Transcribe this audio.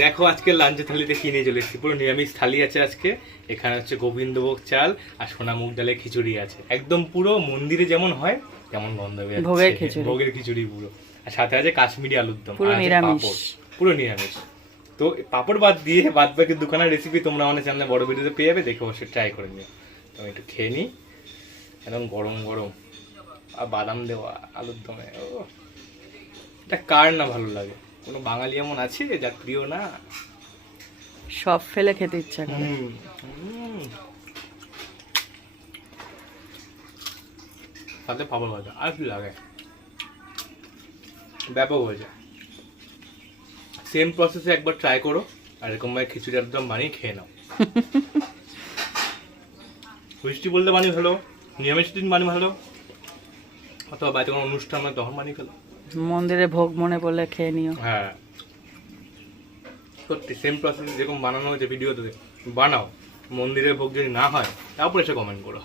দেখো আজকে লাঞ্চের থালিতে কি নিয়ে চলে এসেছি, পুরো নিরামিষ থালি আছে আজকে। এখানে হচ্ছে গোবিন্দভোগ চাল আর সোনা মুগ ডালের খিচুড়ি আছে, একদম পুরো মন্দিরে যেমন হয় তেমন গন্ধ বেরোচ্ছে। ভোগের খিচুড়ি। ভোগের খিচুড়ি পুরো। আর সাথে আছে কাশ্মীরি আলুর দম, পুরো আর আছে নিরামিষ। পাঁপড়, পুরো নিরামিষ। তো পাঁপড় বাদ দিয়ে বাদ বাকি দোকানের রেসিপি তোমরা আমাদের চ্যানেলে বড় ভিডিওতে পেয়ে যাবে, দেখে অবশ্যই ট্রাই করে নিও। তো আমি একটু খেয়ে নিই, একদম গরম গরম আর বাদাম দেওয়া আলুর দমে। ও এটা কার না ভালো লাগে, কোনো বাঙালি এমন আছে যার প্রিয় না? সব ফেলে খেতে ইচ্ছা করে। সাথে পাপড় ভাজা, আর কি লাগে? ব্যাপক হয়েছে। সেম প্রসেসে একবার ট্রাই করো, আর এরকম ভাবে খিচুড়ি একদম বানিয়ে খেয়ে নাও। মিষ্টি বলতে বানিয়ে ভালো, নিরামিষ দিন বানিয়ে ভালো, অথবা বাড়িতে কোনো অনুষ্ঠান হয় তখন বানিয়ে খেলো। মন্দিরে ভোগ মনে পড়লে খেয়ে নিও। হ্যাঁ সত্যি সেম প্রসেস যেরকম বানানো হয়েছে ভিডিওতে বানাও। মন্দিরের ভোগ যদি না হয় তারপর এসে কমেন্ট করো।